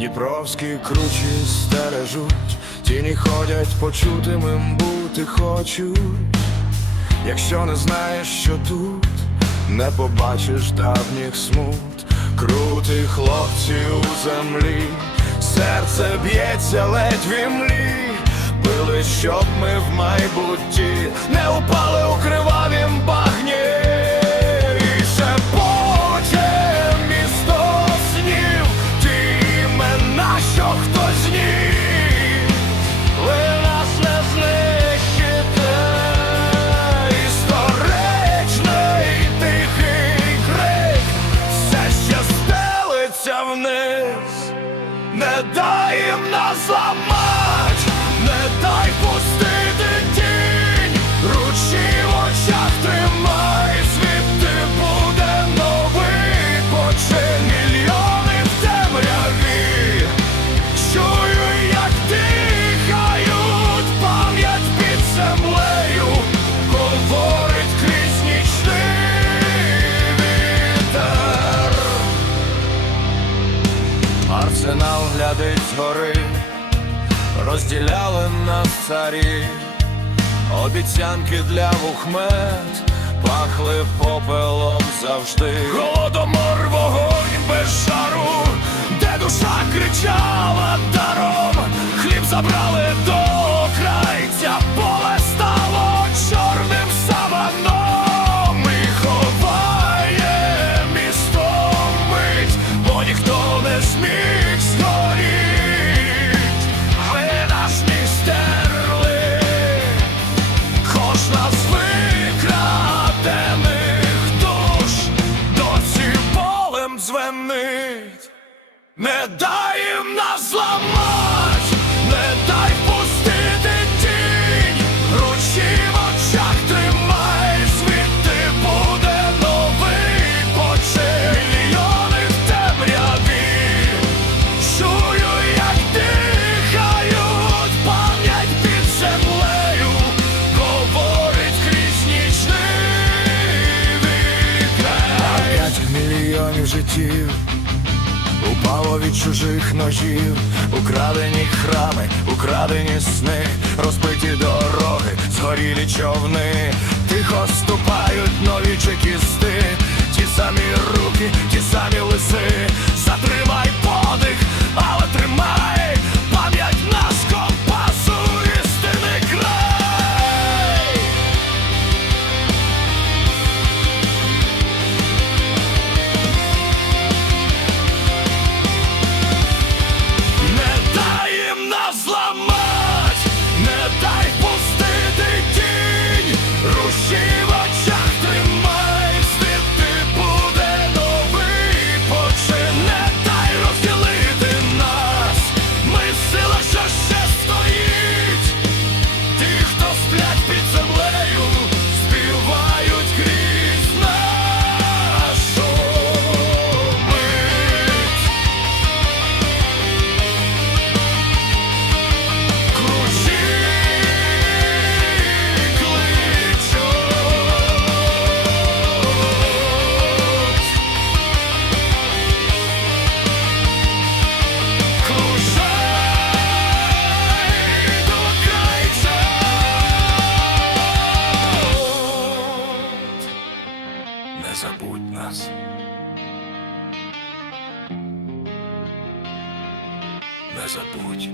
Дніпровські кручі стережуть, тіні ходять, почутимим бути хочуть. Якщо не знаєш, що тут, не побачиш давніх смут, крутих хлопців у землі, серце б'ється ледь в імлі, били, щоб ми в майбутті не упали у кривавім не дай їм нас зламать, не дай пустити згори, розділяли нас царі, обіцянки для вухмет пахли попелом завжди. Голодомор, вогонь без жару, де душа кричала даром, хліб забрали до Не дай їм нас зламать, не дай пустити тінь, ручі в очах тримай, звідти буде новий почин. Мільйони в темряві, чую, як дихають, пам'ять під землею, говорить крізь нічний вітер. П'ять мільйонів життів. Від чужих ножів, украдені храми, украдені сни, розбиті дороги, згорілі човни, тихо ступають нові чекісти, ті самі руки, ті самі лиси, затримай забудь нас. Не забудь